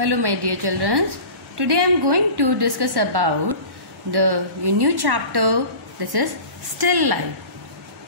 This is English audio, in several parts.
Hello my dear children. Today I am going to discuss about the new chapter. This is still life,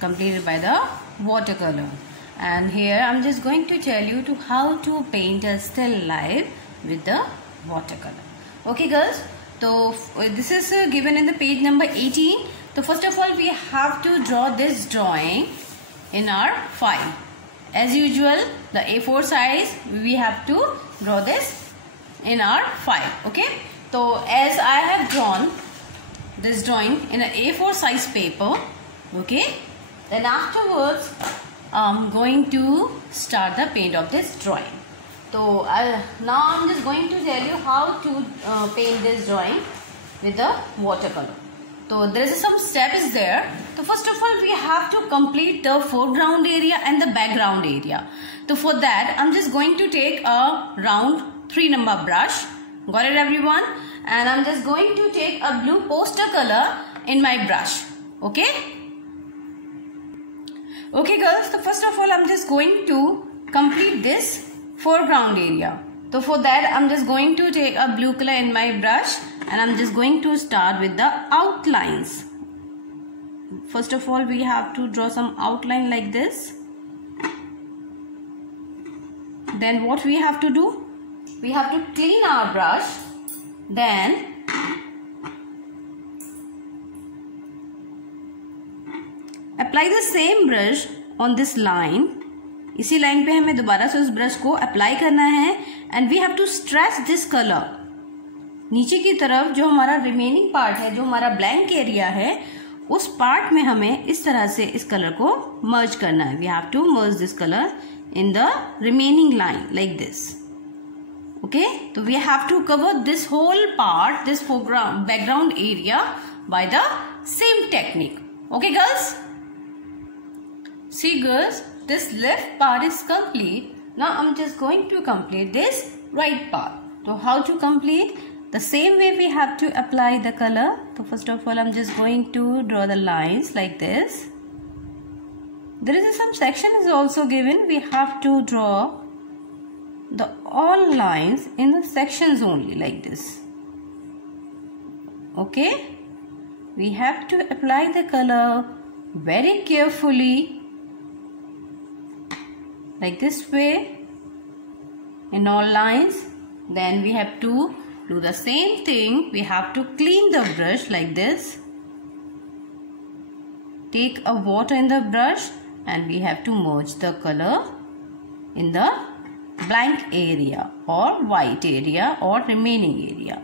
completed by the watercolor. And here I am just going to tell you to how to paint a still life with the watercolor. Okay girls, so this is given in the page number 18. So first of all we have to draw this drawing in our file. As usual, the A4 size we have to draw this in our file. Okay, so as I have drawn this drawing in an A4 size paper, okay, then afterwards I'm going to start the paint of this drawing. So now I'm just going to tell you how to paint this drawing with the watercolor. So there is some steps there. So first of all we have to complete the foreground area and the background area. So for that I'm just going to take a round 3 number brush. Got it everyone? And I'm just going to take a blue poster color in my brush. Okay? Okay girls, so first of all I'm just going to complete this foreground area. So for that I'm just going to take a blue color in my brush and I'm just going to start with the outlines. First of all we have to draw some outline like this. Then what we have to do? We have to clean our brush. Then apply the same brush on this line. इसी line पे हमें दोबारा से उस brush को apply करना है and we have to stretch this colour. नीचे की तरफ जो हमारा रिमेनिंग पार्ट है, जो हमारा ब्लैंक एरिया है, उस पार्ट में हमें इस तरह से इस कलर को मर्ज करना है. We have to merge this colour in the remaining line like this. Okay, so we have to cover this whole part, this foreground background area by the same technique. Okay girls, see girls, this left part is complete. Now I'm just going to complete this right part. So how to complete? The same way we have to apply the color. So first of all I'm just going to draw the lines like this. There is some section is also given. We have to draw the all lines in the sections only like this. Okay, we have to apply the color very carefully like this way in all lines. Then we have to do the same thing. We have to clean the brush like this. Take a water in the brush and we have to merge the color in the blank area or white area or remaining area.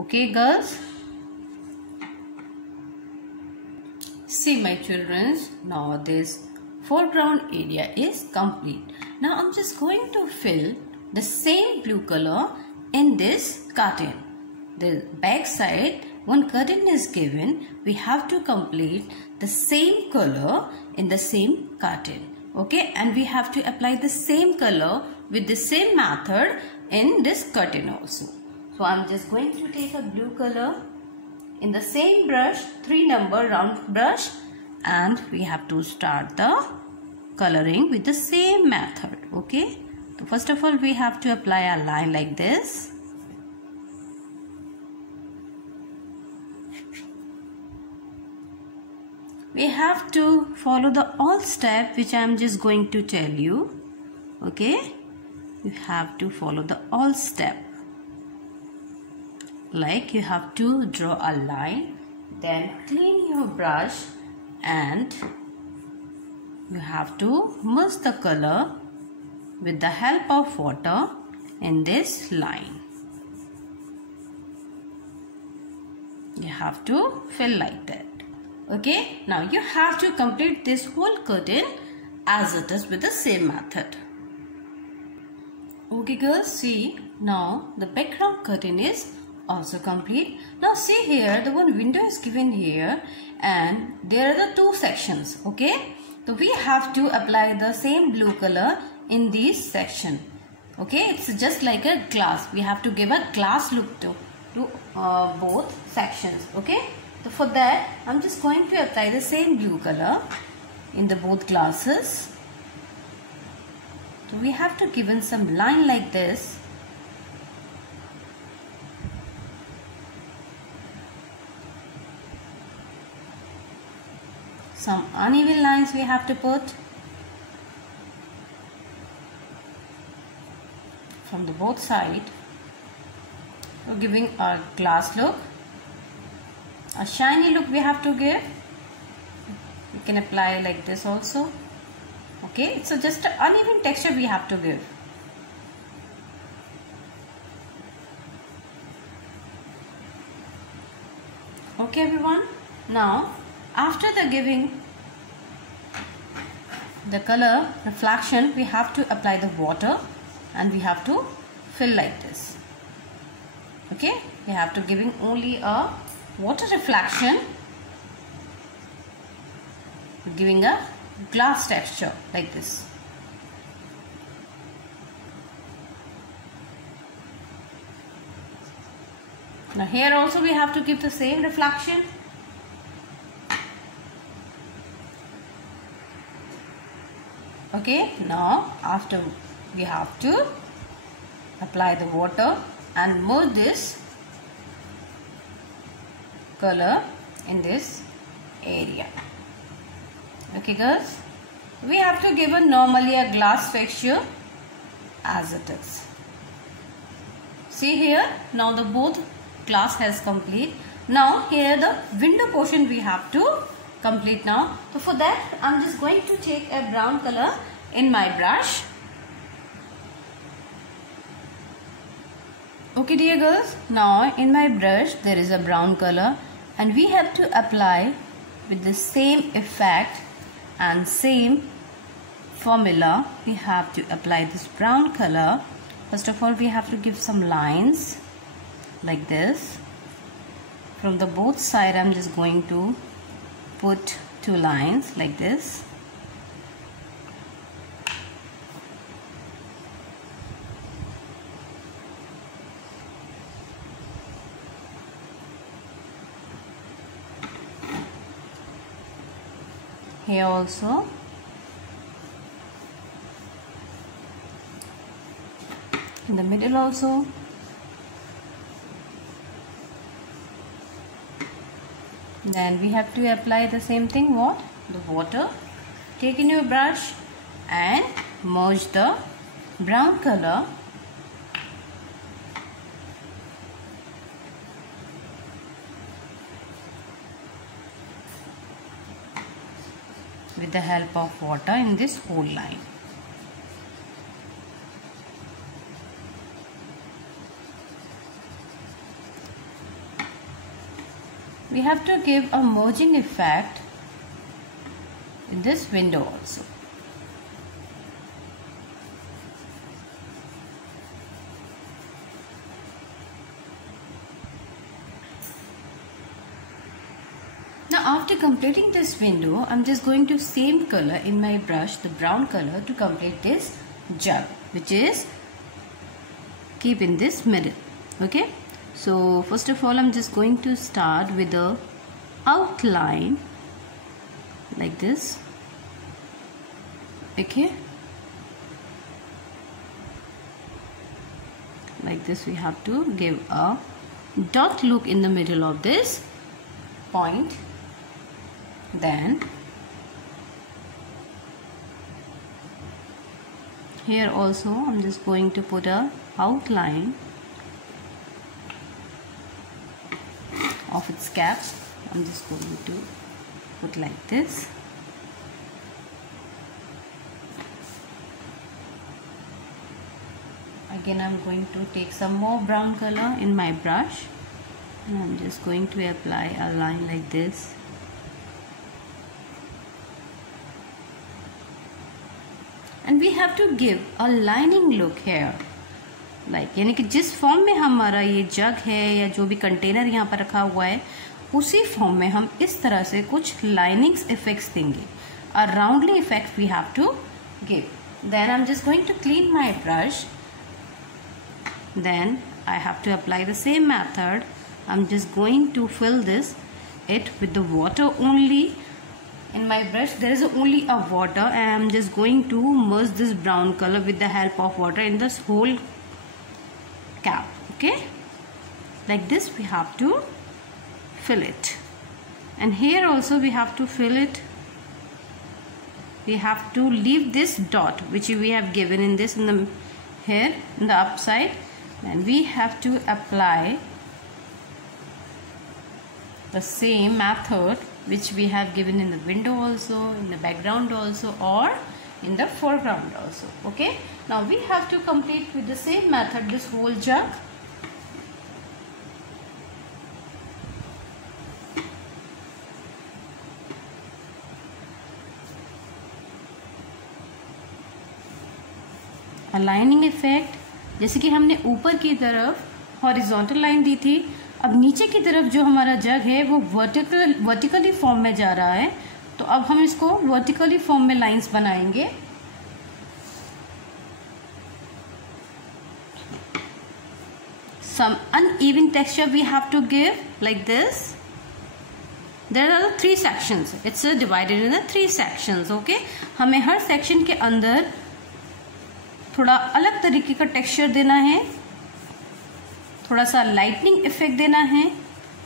Okay girls, see my children, now this foreground area is complete. Now I'm just going to fill the same blue color in this curtain. The back side one curtain is given, we have to complete the same color in the same curtain. Okay, and we have to apply the same color with the same method in this curtain also. So I'm just going to take a blue color in the same brush, 3 number round brush, and we have to start the coloring with the same method. Okay, so first of all we have to apply a line like this. We have to follow the all step which I am just going to tell you. Okay, you have to follow the all step. Like you have to draw a line, then clean your brush and you have to merge the color with the help of water in this line. You have to fill like that. Okay, now you have to complete this whole curtain as it is with the same method. Okay girls, see, now the background curtain is also complete. Now see here, the one window is given here and there are the 2 sections. Okay, so we have to apply the same blue color in this section. Okay, it's just like a glass. We have to give a glass look to both sections. Okay, so for that I'm just going to apply the same blue color in the both glasses. So we have to given some line like this some uneven lines we have to put from the both sides. We're giving a glass look, a shiny look we have to give. We can apply like this also. Okay, so just an uneven texture we have to give. Okay everyone, now after the giving the color reflection, we have to apply the water and we have to fill like this. Okay, we have to giving only a water reflection, giving a glass texture like this. Now here also we have to give the same reflection. Okay, now after we have to apply the water and merge this color in this area. Okay girls, we have to give a normally a glass texture as it is. See here, now the both glass has complete. Now here the window portion we have to complete now. So for that I'm just going to take a brown color in my brush. Okay dear girls, now in my brush there is a brown color and we have to apply with the same effect and same formula. We have to apply this brown color. First of all we have to give some lines like this. From the both side I'm just going to put 2 lines like this. Here also. In the middle also. Then we have to apply the same thing, what? The water. Take in your brush and merge the brown color with the help of water in this whole line. We have to give a merging effect in this window also. Now after completing this window, I'm just going to same color in my brush, the brown color, to complete this jug, which is keep in this middle. Okay. So first of all I'm just going to start with the outline like this. Okay, like this we have to give a dot look in the middle of this point. Then here also I'm just going to put a outline of its cap. I'm just going to put like this. Again I'm going to take some more brown color in my brush and I'm just going to apply a line like this. And we have to give a lining look here. Like यानी कि जिस form में हमारा ये जग है या जो भी कंटेनर यहाँ पर रखा हुआ है उसी फॉर्म में हम इस तरह से कुछ लाइनिंग्स इफेक्ट्स देंगे. A roundly effect we have to give. Then I am just going to clean my brush. Then I have to apply the same method. I'm just going to fill it with the water only. In my brush there is only a water and I'm just going to merge this brown color with the help of water in this whole cap. Okay, like this we have to fill it, and here also we have to fill it we have to leave this dot which we have given in this, in the here in the upside, and we have to apply the same method which we have given in the window also, in the background also, or in the foreground also. Okay, now we have to complete with the same method this whole jug. Aligning effect, जैसे कि हमने ऊपर की तरफ horizontal line दी थी, अब नीचे की तरफ जो हमारा जग है वो वर्टिकली फॉर्म में जा रहा है, तो अब हम इसको वर्टिकली फॉर्म में लाइंस बनाएंगे. Some uneven texture we have to give like this. There are 3 sections. It's divided in the 3 sections. Okay, हमें हर सेक्शन के अंदर थोड़ा अलग तरीके का टेक्सचर देना है, थोड़ा सा लाइटनिंग इफेक्ट देना है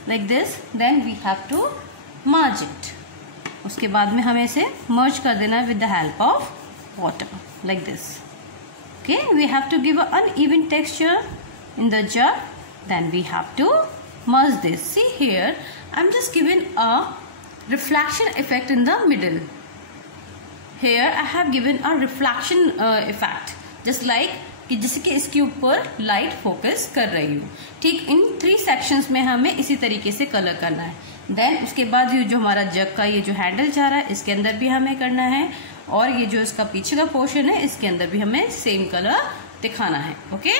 like this. Then we have to merge it. उसके बाद में हमें इसे मर्ज कर देना है with the help of water like this. Okay, we have to give a uneven texture in the jug. Then we have to merge this. See here, I'm just giving a reflection effect in the middle. Here I have given a reflection effect, just like कि जैसे कि इसके ऊपर light focus कर रही हूँ. ठीक इन 3 sections में हमें इसी तरीके से कलर करना है. देन उसके बाद ये जो हमारा जग का ये जो हैंडल जा रहा है इसके अंदर भी हमें करना है, और ये जो इसका पीछे का पोर्शन है इसके अंदर भी हमें सेम कलर दिखाना है. Okay,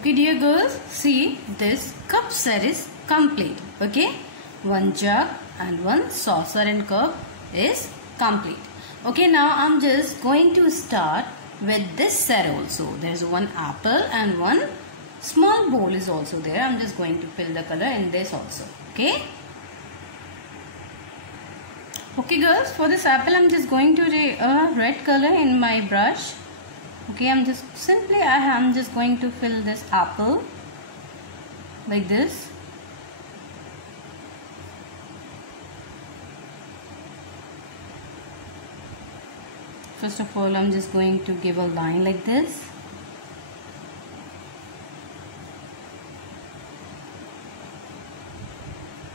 okay dear girls, see this cup set is complete. Okay, one jug and one saucer and cup is complete. Okay, now I'm just going to start with this set also. There's one apple and one small bowl is also there. I'm just going to fill the color in this also. Okay, okay girls, for this apple I'm just going to red color in my brush. Okay, I'm just going to fill this apple like this. First of all, I'm just going to give a line like this.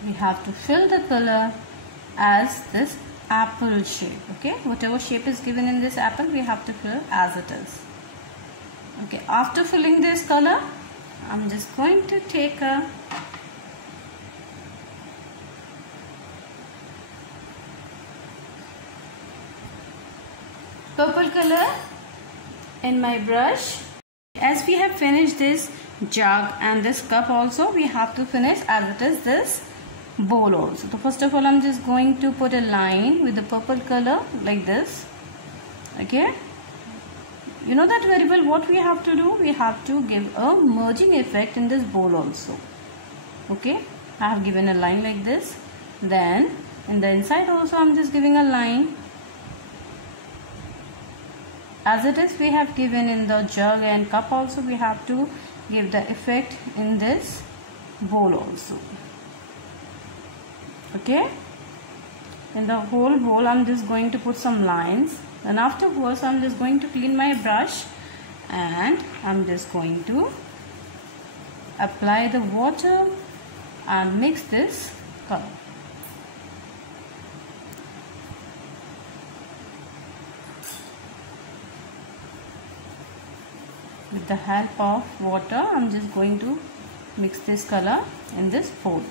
We have to fill the color as this apple shape. Okay, whatever shape is given in this apple, we have to fill as it is. Okay, after filling this color, I'm just going to take a purple color in my brush. As we have finished this jug and this cup also, we have to finish as it is this bowl also. So first of all, I'm just going to put a line with the purple color like this. Okay, you know that very well. What we have to do, we have to give a merging effect in this bowl also. Okay, I have given a line like this. Then in the inside also I'm just giving a line. As it is, we have given in the jug and cup also, we have to give the effect in this bowl also. Okay, in the whole bowl I'm just going to put some lines, and afterwards I'm just going to clean my brush and I'm just going to apply the water and mix this color. With the help of water, I'm just going to mix this color in this bowl.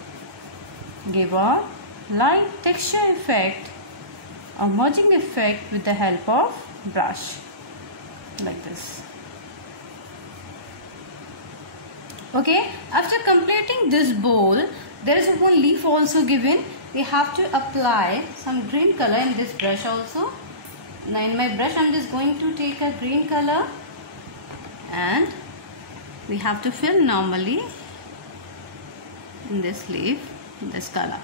Give a light texture effect, a merging effect with the help of brush, like this. Okay, after completing this bowl, there is one leaf also given. We have to apply some green color in this brush also. Now in my brush, I'm just going to take a green color. And we have to fill normally in this leaf, this color,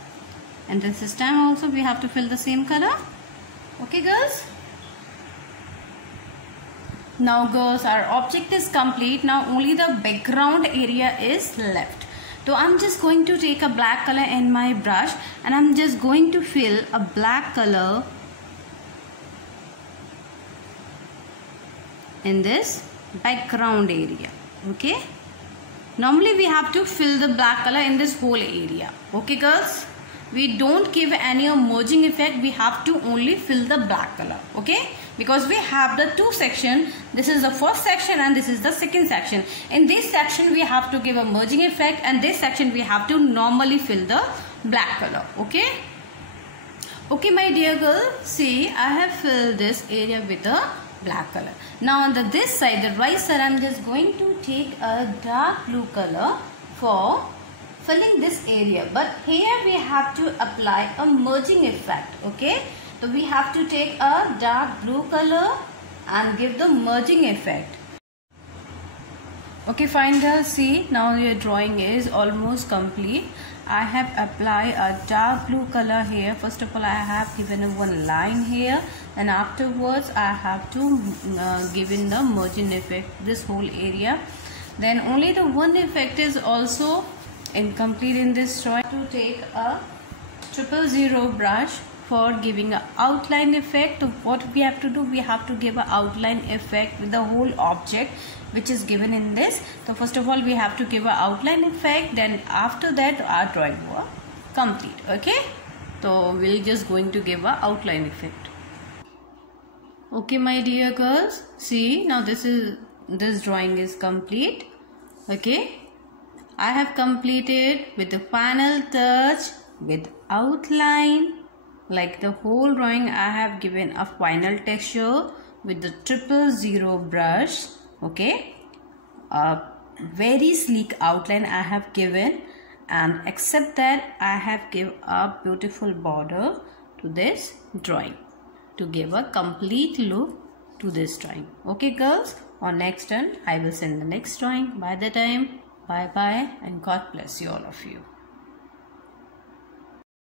and this time also we have to fill the same color. Okay girls, now girls, our object is complete. Now only the background area is left. So I'm just going to take a black color in my brush and I'm just going to fill a black color in this background area. Okay, normally we have to fill the black color in this whole area. Okay girls, we don't give any merging effect, we have to only fill the black color. Okay, because we have the two sections. This is the first section and this is the second section. In this section we have to give a merging effect, and this section we have to normally fill the black color. Okay, okay my dear girl, see I have filled this area with the black color. Now on this side, the right side, I'm just going to take a dark blue color for filling this area, but here we have to apply a merging effect. Okay, so we have to take a dark blue color and give the merging effect. Okay fine girls, see now your drawing is almost complete. I have applied a dark blue color here. First of all, I have given one line here, and afterwards I have to give in the merging effect this whole area. Then only the one effect is also incomplete in this drawing. To take a 000 brush for giving an outline effect. What we have to do, we have to give an outline effect with the whole object which is given in this. So first of all we have to give an outline effect, then after that our drawing was complete. Okay, so we're just going to give an outline effect. Okay my dear girls, see now this drawing is complete. Okay, I have completed with the final touch with outline. Like the whole drawing, I have given a final texture with the 000 brush. Okay, a very sleek outline I have given, and except that I have given a beautiful border to this drawing to give a complete look to this drawing. Okay girls, on next turn I will send the next drawing. By the time, bye bye and God bless you all of you.